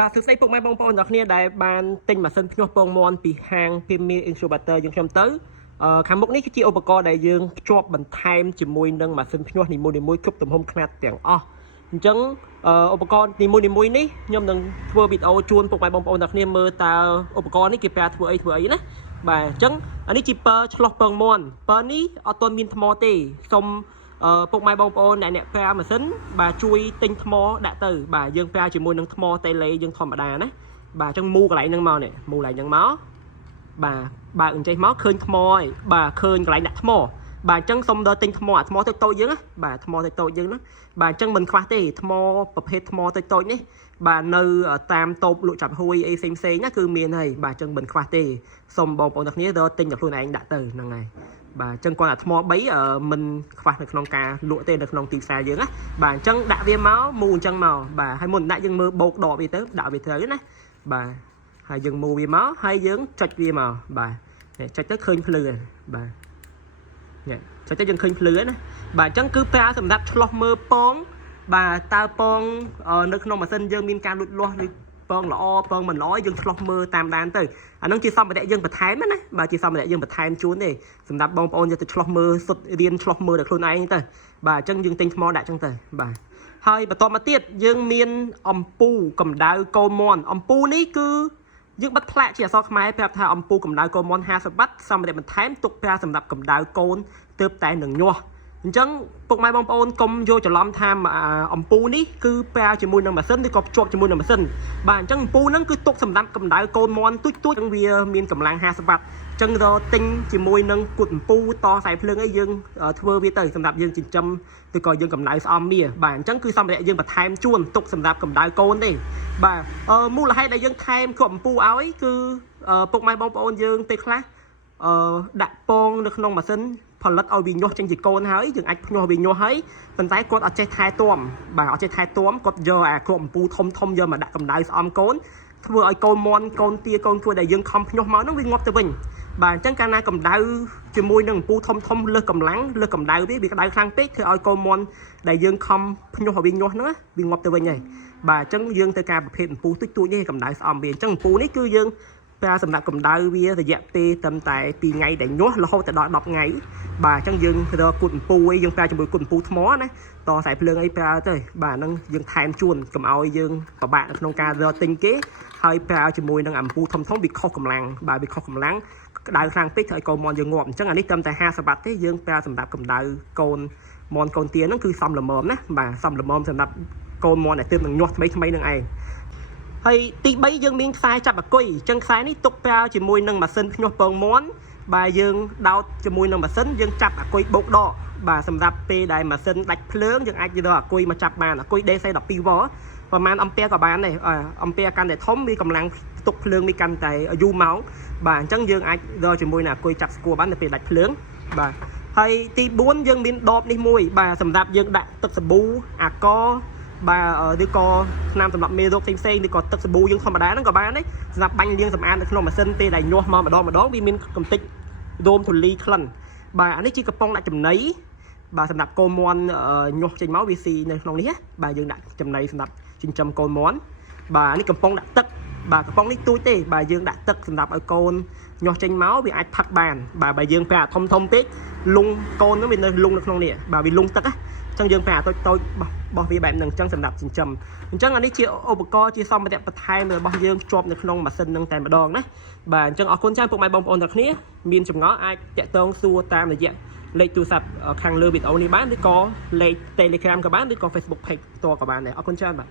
បាទសួស្តីពុកម៉ែបងប្អូនទាំងគ្នាដែលបានទិញម៉ាស៊ីនភ្ញាស់ពងមាន់ពីហាង Premier Incubator យើងខ្ញុំទៅខាងមុខនេះគឺជាឧបករណ៍ដែលយើងភ្ជាប់បន្ថែមជាមួយនឹងម៉ាស៊ីនភ្ញាស់នីមួយៗគ្រប់ទំហំខ្នាតទាំងអស់អញ្ចឹងឧបករណ៍នីមួយៗនេះខ្ញុំនឹងធ្វើវីដេអូជូនពុកម៉ែបងប្អូនទាំងគ្នាមើលតើឧបករណ៍នេះគេប្រើធ្វើអីណាបាទអញ្ចឹងអានេះជាពើឆ្លោះពងមាន់ពើនេះអត់ទាន់មានថ្មទេសុំពុកម៉ែបងប្អូនអ្នកប្រើម៉ាស៊ីនបាទជួយទិញថ្មដាក់ទៅបាទយើងប្រើជាមួយនឹងថ្មតេឡេយើងធម្មតាណាបាទអញ្ចឹងមូកន្លែងហ្នឹងមកនេះមូកន្លែងហ្នឹងមកបាទបើកអញ្ចេះមកឃើញថ្មហើយបាទឃើញកន្លែងដាក់ថ្មបាទអញ្ចឹងសុំដល់ទិញថ្មអាថ្មតូចៗយើងណាបាទថ្មតូចៗយើងហ្នឹងបាទអញ្ចឹងមិនខ្វះទេថ្មប្រភេទថ្មតូចៗនេះបាទនៅតាមតូបលក់ចាប់ហួយអីផ្សេងៗណាគឺមានហើយបាទអញ្ចឹងមិនខ្វះទេសុំបងប្អូនទាំងគ្នាដល់ទិញតែខ្លួនឯងដាក់ទៅហ្នឹងហើយបាទអញ្ចឹងគាត់អាថ្ម3មិនខ្វះនៅក្នុងការលក់ទេនៅក្នុងទីផ្សារយើងណាបាទអញ្ចឹងដាក់វាមកមូអញ្ចឹងមកបាទហើយមុនដាក់យើងមើលបោកដកវាទៅដាក់វាត្រូវណាបាទហើយយើងមូវាមកហើយយើងចុចវាមកបាទចុចទៅឃើញភ្លឺបាទចុចទៅយើងឃើញភ្លឺណាបាទអញ្ចឹងគឺប្រើសម្រាប់ឆ្លោះមើលពងបាទតើពងនៅក្នុងម៉ាស៊ីនយើងមានការលូតលាស់ឬពងល្អពងមិនល្អយើងឆ្លោះមើលតាមដានទៅអានឹងជាសម្ភារៈយើងបន្ថែមណាបាទជាសម្ភារៈយើងបន្ថែមជូនទេសម្រាប់បងប្អូនយកទៅឆ្លោះមើលសុទ្ធរៀនឆ្លោះមើលដល់ខ្លួនឯងទៅបាទអញ្ចឹងយើងទិញថ្មដាក់អញ្ចឹងទៅបាទហើយបន្តមកទៀតយើងមានអំពូកម្ដៅកូនមាន់អំពូនេះគឺយើងបិទផ្លាកជាអក្សរខ្មែរប្រាប់ថាអំពូកម្ដៅកូនមាន់50 វ៉ាត់សម្ភារៈបន្ថែមទុកប្រើសម្រាប់កម្ដៅកូនទើបតែនឹងញាស់អញ្ចឹងពុកម៉ែបងប្អូនកុំយកច្រឡំថាអំពូនេះគឺប្រើជាមួយនឹងម៉ាស៊ីនឬក៏ភ្ជាប់ជាមួយនឹងម៉ាស៊ីនបាទអញ្ចឹងអំពូហ្នឹងគឺទុកសម្រាប់កម្ដៅកូនមាន់ទូចៗវាមានកម្លាំង50 វ៉ាត់អញ្ចឹងរកទិញជាមួយនឹងគុតអំពូតខ្សែភ្លើងអីយើងធ្វើវាទៅសម្រាប់យើងចិញ្ចឹមឬក៏យើងកម្ដៅស្អំវាបាទអញ្ចឹងគឺសម្ភារៈយើងបន្ថែមជួនទុកសម្រាប់កម្ដៅកូនទេបាទមូលហេតុដែលយើងថែមគ្រប់អំពូឲ្យគឺពុកម៉ែបងប្អូនយើងពេលខ្លះដាក់ពងនៅក្នុងម៉ាស៊ីនផលិតឲ្យវាញាស់ចេញជាកូនហើយយើងអាចភ្ញាស់វាញាស់ហើយប៉ុន្តែគាត់អត់ចេះថែទាំបាទអត់ចេះថែទាំគាត់យកអាគ្រាប់អំពូធំយកមកដាក់កម្ដៅស្អំកូនធ្វើឲ្យកូនមាន់កូនទាកូនគួយដែលយើងខំភ្ញាស់មកហ្នឹងវាងាប់ទៅវិញបាទអញ្ចឹងកាលណាកម្ដៅជាមួយនឹងអំពូធំលើសកម្លាំងលើសកម្ដៅវាក្ដៅខ្លាំងពេកធ្វើឲ្យកូនមាន់ដែលយើងខំភ្ញាស់ឲ្យវាញាស់ហ្នឹងវាងាប់ទៅវិញហើយបាទអញ្ចឹងយើងទៅការប្រភេទអំពូទូចទេកម្ដៅស្អំវាអញ្ចឹងអំពូនេះគឺយើងប្រើសម្រាប់កម្ដៅវារយៈពេលត្រឹមតែ2ថ្ងៃដែលញាស់រហូតដល់10ថ្ងៃបាទអញ្ចឹងយើងរកគុតអំពូអីយើងប្រើជាមួយគុតអំពូថ្មណាតខ្សែភ្លើងអីប្រើទៅបាទហ្នឹងយើងថែមជួនកុំឲ្យយើងពិបាកនៅក្នុងការរកទិញគេហើយប្រើជាមួយនឹងអំពូធំវាខុសកម្លាំងបាទវាខុសកម្លាំងក្ដៅខ្លាំងពេកធ្វើឲ្យកូនមាន់យើងងាប់អញ្ចឹងអានេះត្រឹមតែ50 វ៉ាត់ទេយើងប្រើសម្រាប់កម្ដៅកូនមាន់កូនទាហ្នឹងគឺសមល្មមណាបាទសមល្មមសម្រាប់កូនមាន់ដែលទើបនឹងញាស់ថ្មីនឹងឯងហើយទី3យើងមានខ្សែចាប់អាគុយអញ្ចឹងខ្សែនេះទុកប្រើជាមួយនឹងម៉ាស៊ីនភ្ញាស់ពងមាន់បាទយើងដោតជាមួយនឹងម៉ាស៊ីនយើងចាប់អាគុយបោកដកបាទសម្រាប់ពេលដែលម៉ាស៊ីនដាច់ភ្លើងយើងអាចយកអាគុយមកចាប់បានអាគុយ DC 12 វ៉ុលប្រហែលអំពែក៏បានដែរអំពែកាន់តែធំវាកម្លាំងផ្ទុកភ្លើងវាកាន់តែយូរម៉ោងបាទអញ្ចឹងយើងអាចយកជាមួយនឹងអាគុយចាប់ស្គាល់បាននៅពេលដាច់ភ្លើងបាទហើយទី4យើងមានដបនេះមួយបាទសម្រាប់យើងដាក់ទឹកសាប៊ូអាកបាទឬក៏ថ្នាំសម្រាប់មេរោគផ្សេងឬក៏ទឹកសាប៊ូយើងធម្មតាហ្នឹងក៏បានដែរសម្រាប់បាញ់លាងសម្អាតនៅក្នុងម៉ាស៊ីនពេលដែលញាស់មកម្ដងវាមានកម្ទេចដូមធូលីក្លិនបាទអានេះជាកំប៉ុងដាក់ចំណីបាទសម្រាប់កូនមាន់ញាស់ចេញមកវាស៊ីនៅក្នុងនេះបាទយើងដាក់ចំណីសម្រាប់ចិញ្ចឹមកូនមាន់បាទនេះកំប៉ុងដាក់ទឹកបាទកំប៉ុងនេះទូចទេបាទយើងដាក់ទឹកសម្រាប់ឲ្យកូនញាស់ចេញមកវាអាចផឹកបានបាទបើយើងប្រើធំពេកលុងកូននោះវានៅលុងនៅក្នុងនេះបាទវាលុងទឹកណាអញ្ចឹងយើងប្រើតូចរបស់វាបែបហ្នឹងអញ្ចឹងសម្រាប់ចិញ្ចឹមអញ្ចឹងអានេះជាឧបករណ៍ជាសម្ភារៈបន្ថែមរបស់យើងភ្ជាប់នៅក្នុងម៉ាស៊ីនហ្នឹងតែម្ដងណាបាទអញ្ចឹងអរគុណច្រើនពុកម៉ែបងប្អូនទាំងគ្នាមានចម្ងល់អាចតាក់ទងសួរតាមរយៈលេខទូរស័ព្ទខាងលើវីដេអូនេះបានឬក៏លេខ Telegram ក៏បានឬក៏ Facebook Page ផ្ទាល់ក៏បានដែរអរគុណច្រើនបាទ